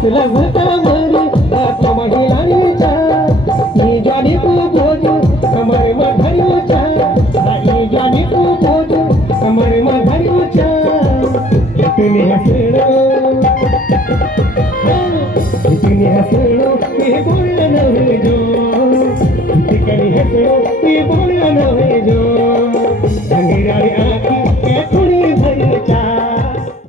हसला भता मरी तो महिलानी चा ये जाने को बोझ कमर में धरियो चा ये जाने को बोझ कमर में धरियो चा इतने हसलो ये बोलना नहीं जो इतने हसलो ये बोलना नहीं जो अंगीरारी आँखी